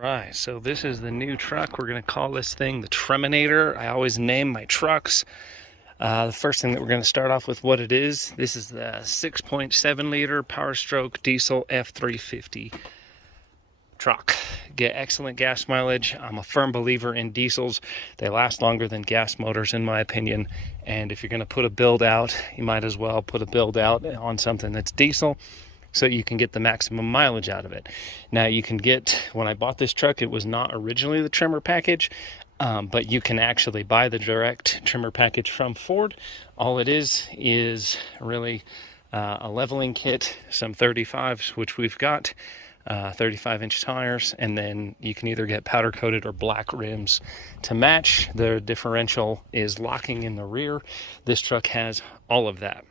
Right, so this is the new truck. We're going to call this thing the Terminator. I always name my trucks. The first thing that we're going to start off with what it is. This is the 6.7 liter Power Stroke diesel F350 truck. Get excellent gas mileage. I'm a firm believer in diesels. They last longer than gas motors in my opinion. And if you're going to put a build out, you might as well put a build out on something that's diesel, so you can get the maximum mileage out of it. Now you can get, when I bought this truck, it was not originally the trimmer package, but you can actually buy the direct trimmer package from Ford. All it is really a leveling kit, some 35s, which we've got, 35-inch tires, and then you can either get powder coated or black rims to match. The differential is locking in the rear. This truck has all of that.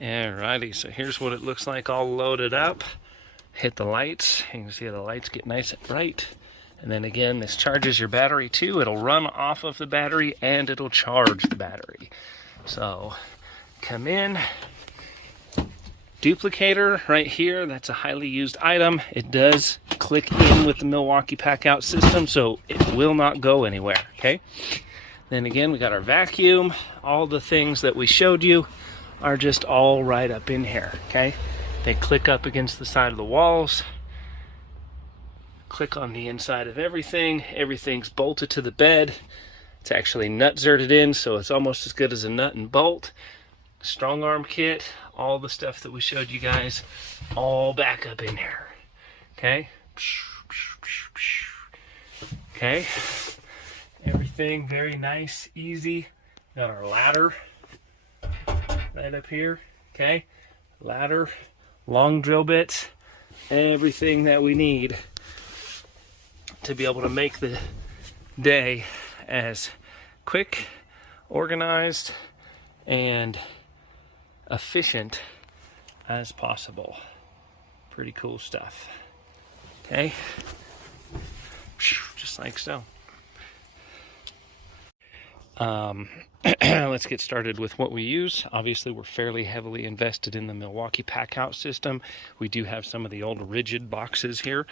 Alrighty, so here's what it looks like all loaded up. Hit the lights. You can see the lights get nice and bright. And then again, this charges your battery too. It'll run off of the battery and it'll charge the battery. So come in. Duplicator right here. That's a highly used item. It does click in with the Milwaukee Packout system, so it will not go anywhere. Okay. Then again, we got our vacuum. All the things that we showed you are just all right up in here. Okay, they click up against the side of the walls, click on the inside of everything. Everything's bolted to the bed. It's actually nut zerted in, so it's almost as good as a nut and bolt. Strong arm kit, all the stuff that we showed you guys, all back up in here. Okay, okay, everything very nice, easy. Got our ladder right up here. Okay, ladder, long drill bits, everything that we need to be able to make the day as quick, organized, and efficient as possible. Pretty cool stuff. Okay, just like so. Let's get started with what we use. Obviously, we're fairly heavily invested in the Milwaukee Packout system. We do have some of the old rigid boxes here,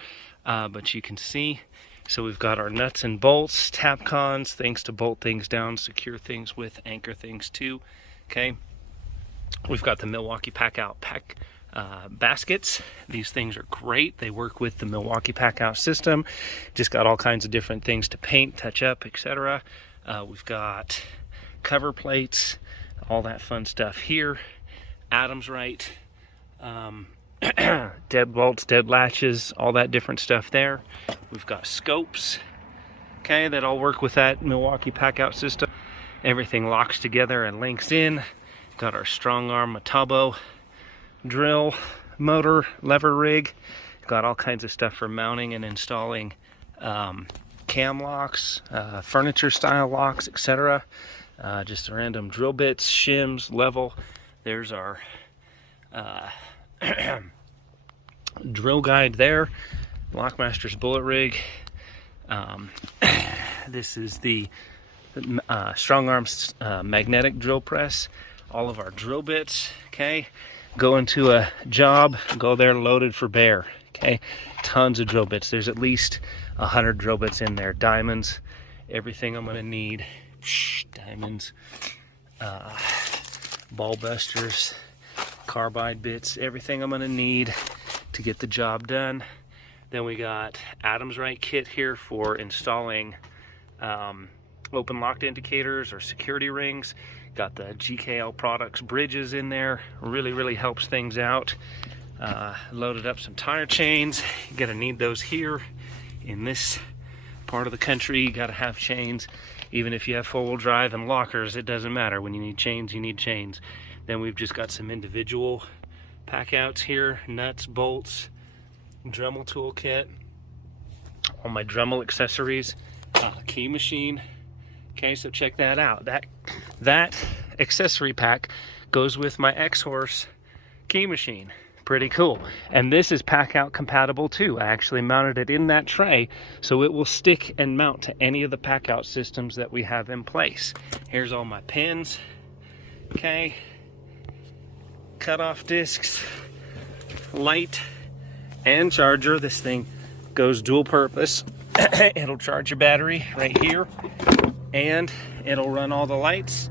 but you can see, so we've got our nuts and bolts, Tapcons, things to bolt things down, secure things with, anchor things too. Okay, we've got the Milwaukee Packout baskets. These things are great. They work with the Milwaukee Packout system. Just got all kinds of different things to paint, touch up, etc. We've got cover plates, all that fun stuff here. Adams right, dead bolts, dead latches, all that different stuff there. We've got scopes, okay, that all work with that Milwaukee Packout system. Everything locks together and links in. Got our strong arm Metabo drill, motor, lever rig. Got all kinds of stuff for mounting and installing cam locks, furniture style locks, etc. Just random drill bits, shims, level. There's our drill guide there. Lockmaster's bullet rig. This is the strong arms magnetic drill press. All of our drill bits. Okay, go into a job, go there loaded for bear. Okay, tons of drill bits. There's at least 100 drill bits in there. Diamonds, everything I'm gonna need. Diamonds, ball busters, carbide bits, everything I'm gonna need to get the job done. Then we got Adams right kit here for installing open locked indicators or security rings. Got the GKL Products bridges in there. Really helps things out. Loaded up some tire chains. You're gonna need those here. In this part of the country, you gotta have chains. Even if you have four-wheel drive and lockers, it doesn't matter. When you need chains, you need chains. Then we've just got some individual packouts here, nuts, bolts, Dremel toolkit, all my Dremel accessories, key machine. Okay, so check that out. That accessory pack goes with my X-Horse key machine. Pretty cool. And this is Packout compatible too. I actually mounted it in that tray so it will stick and mount to any of the Packout systems that we have in place. Here's all my pins. Okay, cutoff discs, light and charger. This thing goes dual purpose. It'll charge your battery right here, and it'll run all the lights,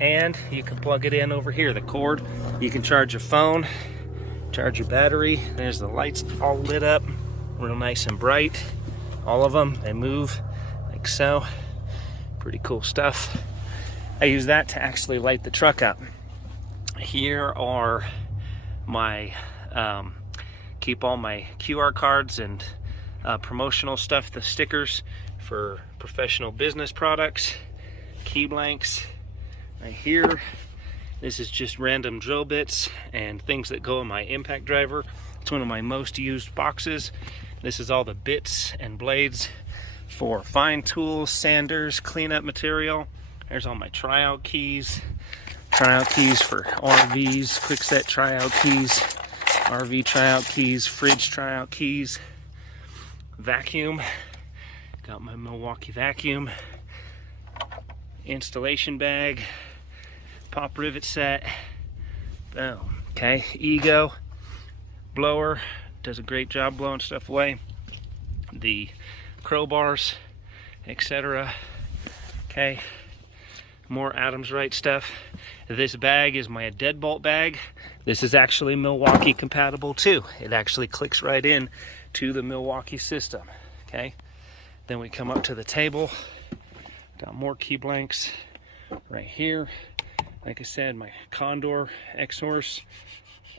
and you can plug it in over here, the cord. You can charge your phone, charge your battery. There's the lights all lit up, real nice and bright. All of them, they move like so. Pretty cool stuff. I use that to actually light the truck up. Here are my, keep all my QR cards and promotional stuff, the stickers for professional business products, key blanks right here. This is just random drill bits and things that go in my impact driver. It's one of my most used boxes. This is all the bits and blades for fine tools, sanders, cleanup material. There's all my tryout keys for RVs, quick set tryout keys, RV tryout keys, fridge tryout keys, vacuum. Got my Milwaukee vacuum, installation bag, pop rivet set. Boom. Okay, Ego blower, does a great job blowing stuff away. The crowbars, etc. Okay, more Adams Rite stuff. This bag is my deadbolt bag. This is actually Milwaukee compatible too. It actually clicks right in to the Milwaukee system. Okay, then we come up to the table. Got more key blanks right here. Like I said, my Condor X-Horse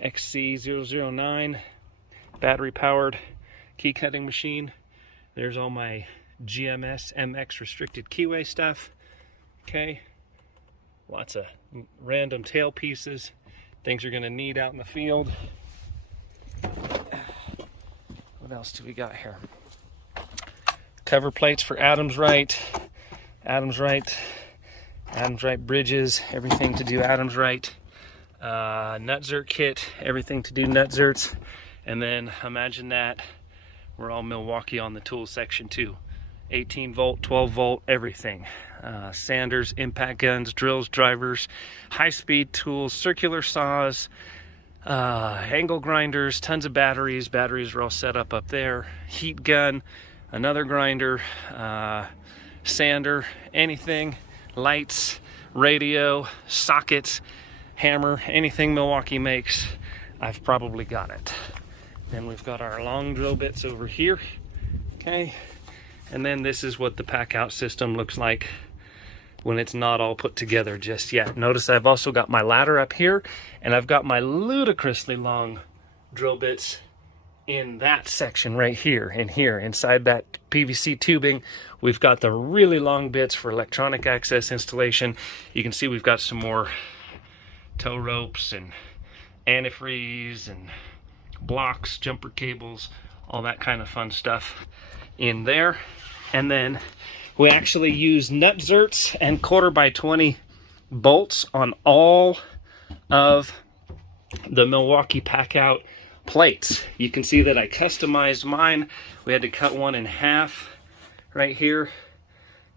XC009 battery powered key cutting machine. There's all my GMS MX restricted keyway stuff. Okay, lots of random tail pieces, things you're gonna need out in the field. What else do we got here? Cover plates for Adams Rite bridges, everything to do Adams Rite. Nutzert kit, everything to do Nutzerts. And then imagine that we're all Milwaukee on the tool section too. 18 volt, 12 volt, everything. Sanders, impact guns, drills, drivers, high-speed tools, circular saws, angle grinders, tons of batteries. Batteries are all set up there. Heat gun, another grinder, sander, anything, lights, radio, sockets, hammer, anything Milwaukee makes, I've probably got it. Then we've got our long drill bits over here. Okay, and then this is what the Packout system looks like when it's not all put together just yet. Notice I've also got my ladder up here, and I've got my ludicrously long drill bits in that section right here, and here inside that PVC tubing we've got the really long bits for electronic access installation. You can see we've got some more tow ropes and antifreeze and blocks, jumper cables, all that kind of fun stuff in there. And then we actually use Nutzerts and 1/4x20 bolts on all of the Milwaukee Packout plates. You can see that I customized mine. We had to cut one in half right here.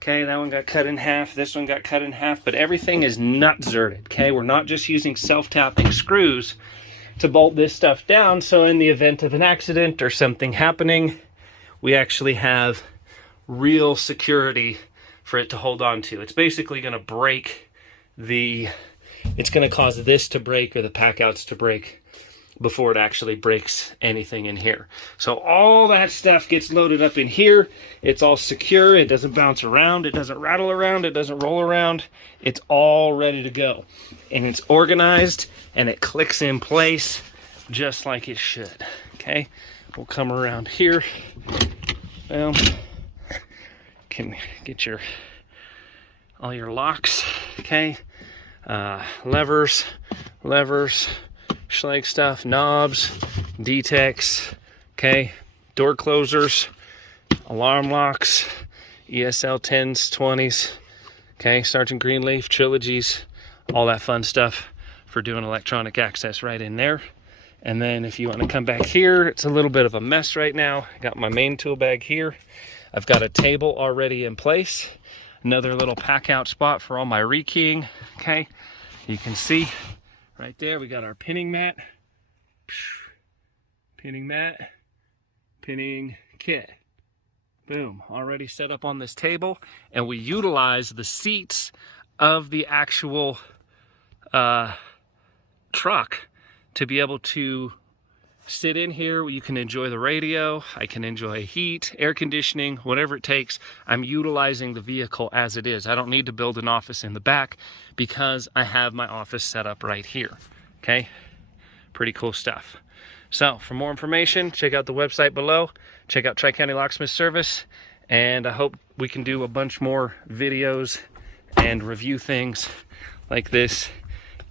Okay, that one got cut in half, this one got cut in half, but everything is Nutzerted. Okay, we're not just using self-tapping screws to bolt this stuff down, so in the event of an accident or something happening, we actually have real security for it to hold on to. It's basically going to break it's going to cause this to break or the Packouts to break before it actually breaks anything in here. So all that stuff gets loaded up in here. It's all secure. It doesn't bounce around. It doesn't rattle around. It doesn't roll around. It's all ready to go. And it's organized and it clicks in place just like it should. Okay, we'll come around here. Well, can get all your locks. Okay, levers, schlag stuff, knobs, D-Tex, okay, door closers, alarm locks, ESL 10s, 20s, okay, Sergeant Greenleaf, trilogies, all that fun stuff for doing electronic access right in there. And then if you want to come back here, it's a little bit of a mess right now. I got my main tool bag here. I've got a table already in place. Another little Packout spot for all my rekeying, okay. You can see right there, we got our pinning mat, pinning kit. Boom, already set up on this table, and we utilize the seats of the actual truck to be able to sit in here. You can enjoy the radio, I can enjoy heat, air conditioning, whatever it takes. I'm utilizing the vehicle as it is. I don't need to build an office in the back because I have my office set up right here. Okay, pretty cool stuff. So for more information, check out the website below, check out Tri-County Locksmith Service, and I hope we can do a bunch more videos and review things like this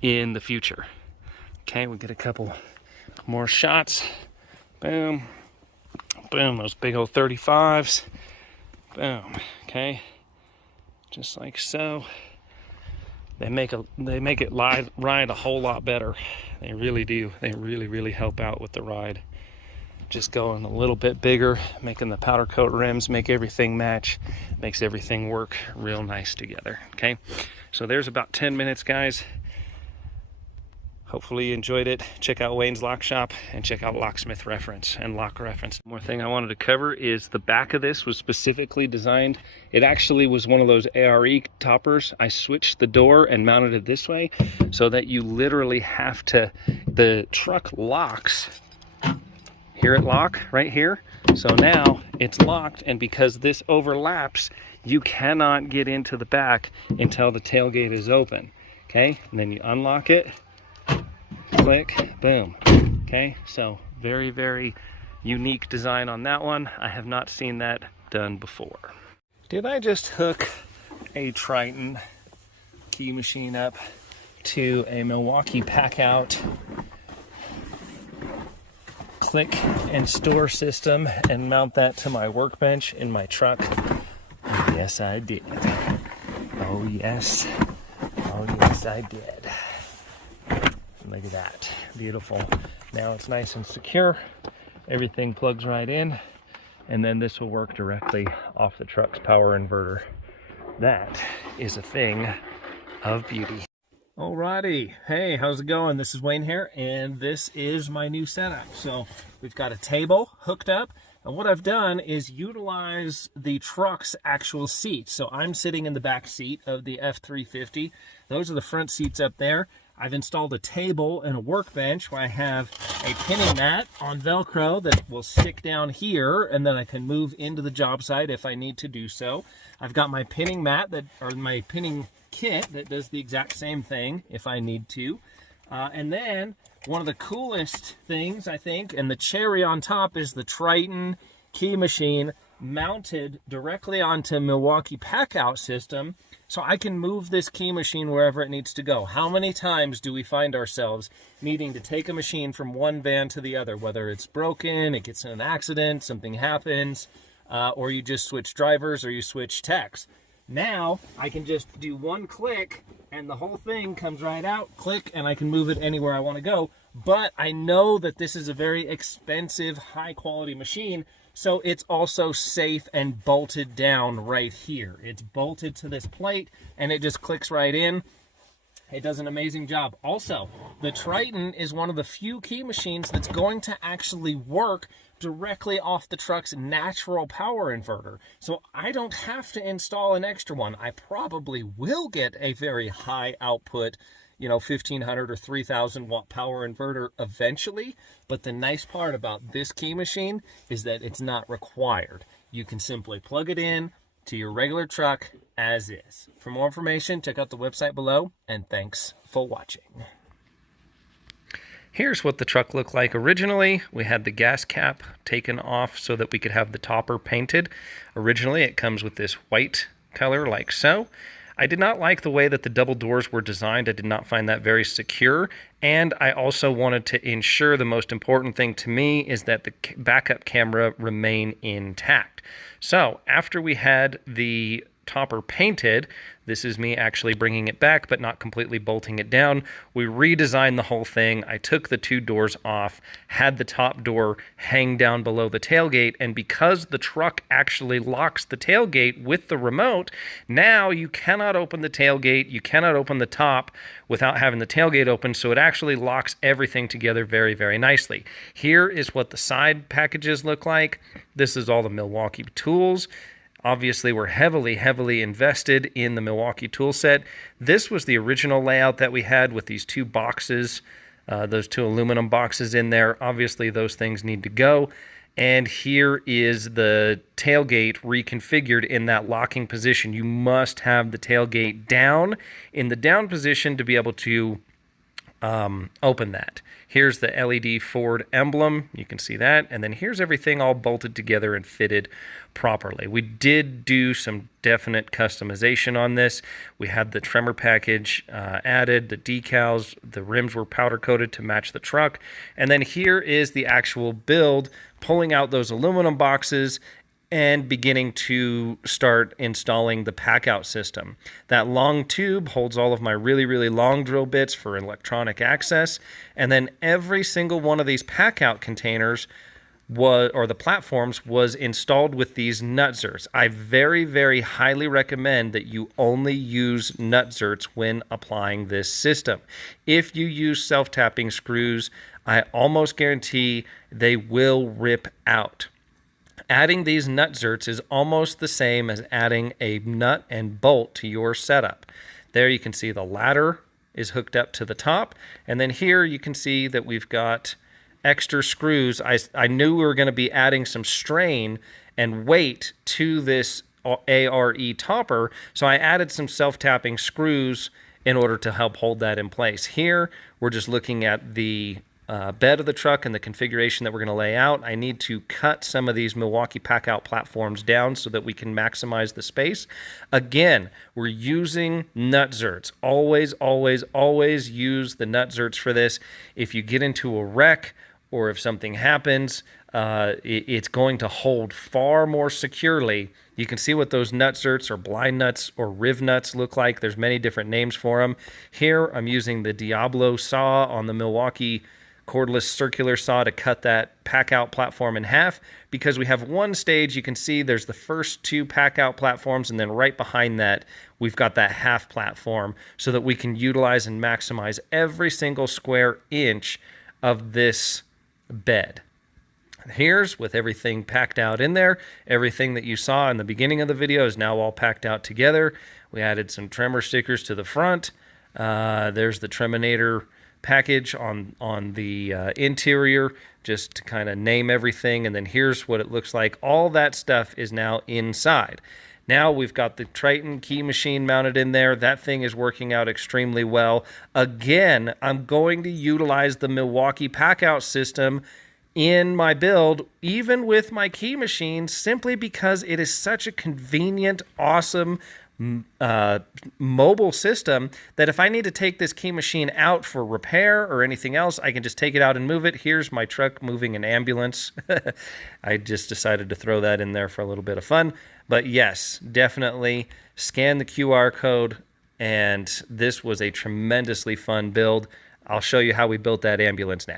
in the future. Okay, we get a couple more shots. Boom, boom, those big old 35s. Boom, okay, just like so. They make it ride a whole lot better. They really do. They really help out with the ride. Just going a little bit bigger, making the powder coat rims, make everything match, makes everything work real nice together. Okay, so there's about 10 minutes, guys. Hopefully you enjoyed it. Check out Wayne's Lock Shop and check out Locksmith Reference and Lock Reference. One more thing I wanted to cover is the back of this was specifically designed. It actually was one of those ARE toppers. I switched the door and mounted it this way so that you literally have to, the truck locks. Hear it lock right here? So now it's locked, and because this overlaps, you cannot get into the back until the tailgate is open. Okay, and then you unlock it. Click, boom. Okay, so very unique design on that one. I have not seen that done before. Did I just hook a Triton key machine up to a Milwaukee Packout click and store system and mount that to my workbench in my truck? Yes, I did. Oh yes. Oh yes, I did. Look at that, beautiful. Now it's nice and secure. Everything plugs right in, and then this will work directly off the truck's power inverter. That is a thing of beauty. Alrighty, hey, how's it going? This is Wayne here, and this is my new setup. So we've got a table hooked up, and what I've done is utilize the truck's actual seats. So I'm sitting in the back seat of the F350. Those are the front seats up there. I've installed a table and a workbench where I have a pinning mat on Velcro that will stick down here, and then I can move into the job site if I need to do so. I've got my pinning mat or my pinning kit that does the exact same thing if I need to. And then one of the coolest things, I think, and the cherry on top, is the Triton key machine mounted directly onto Milwaukee Packout system, so I can move this key machine wherever it needs to go. How many times do we find ourselves needing to take a machine from one van to the other, whether it's broken, it gets in an accident, something happens, or you just switch drivers or you switch techs? Now I can just do one click and the whole thing comes right out, click, and I can move it anywhere I want to go. But I know that this is a very expensive, high quality machine, so it's also safe and bolted down right here. It's bolted to this plate and it just clicks right in. It does an amazing job. Also, the Triton is one of the few key machines that's going to actually work directly off the truck's natural power inverter. So I don't have to install an extra one. I probably will get a very high output, 1500 or 3000 watt power inverter eventually. But the nice part about this key machine is that it's not required. You can simply plug it in to your regular truck as is. For more information, check out the website below, and thanks for watching. Here's what the truck looked like originally. We had the gas cap taken off so that we could have the topper painted. Originally, it comes with this white color like so. I did not like the way that the double doors were designed. I did not find that very secure. And I also wanted to ensure the most important thing to me is that the backup camera remain intact. So after we had the topper painted. This is me actually bringing it back, but not completely bolting it down. We redesigned the whole thing. I took the 2 doors off, had the top door hang down below the tailgate, and because the truck actually locks the tailgate with the remote, now you cannot open the tailgate, you cannot open the top without having the tailgate open, so it actually locks everything together very, very nicely. Here is what the side packages look like. This is all the Milwaukee tools. Obviously, we're heavily invested in the Milwaukee tool set. This was the original layout that we had with these 2 boxes, those 2 aluminum boxes in there. Obviously, those things need to go. And here is the tailgate reconfigured in that locking position. You must have the tailgate down in the down position to be able to open that. Here's the LED Ford emblem. You can see that. And then here's everything all bolted together and fitted properly. We did do some definite customization on this. We had the tremor package added, the decals, the rims were powder coated to match the truck. And then here is the actual build, pulling out those aluminum boxes and beginning to start installing the packout system. That long tube holds all of my really long drill bits for electronic access, and then every single one of these packout containers or the platforms was installed with these nut zerts. I very highly recommend that you only use nut zerts when applying this system. If you use self-tapping screws, I almost guarantee they will rip out. Adding these nut zerts is almost the same as adding a nut and bolt to your setup. There you can see the ladder is hooked up to the top, and then here you can see that we've got extra screws. I knew we were going to be adding some strain and weight to this ARE topper, so I added some self-tapping screws in order to help hold that in place. Here we're just looking at the bed of the truck and the configuration that we're going to lay out. I need to cut some of these Milwaukee Packout platforms down so that we can maximize the space. Again, we're using nut zerts. Always use the nut zerts for this. If you get into a wreck or if something happens, it's going to hold far more securely. You can see what those nut zerts or blind nuts or riv nuts look like. There's many different names for them. Here I'm using the Diablo saw on the Milwaukee cordless circular saw to cut that packout platform in half, because we have one stage. You can see there's the first 2 packout platforms, and then right behind that we've got that half platform so that we can utilize and maximize every single square inch of this bed. Here's with everything packed out in there. Everything that you saw in the beginning of the video is now all packed out together. We added some tremor stickers to the front. There's the terminator package on the interior, just to kind of name everything. And then here's what it looks like. All that stuff is now inside. Now we've got the Triton key machine mounted in there. That thing is working out extremely well. Again, I'm going to utilize the Milwaukee Packout system in my build, even with my key machine, simply because it is such a convenient, awesome mobile system that if I need to take this key machine out for repair or anything else, I can just take it out and move it. Here's my truck moving an ambulance. I just decided to throw that in there for a little bit of fun. But yes, definitely scan the QR code, and this was a tremendously fun build. I'll show you how we built that ambulance next.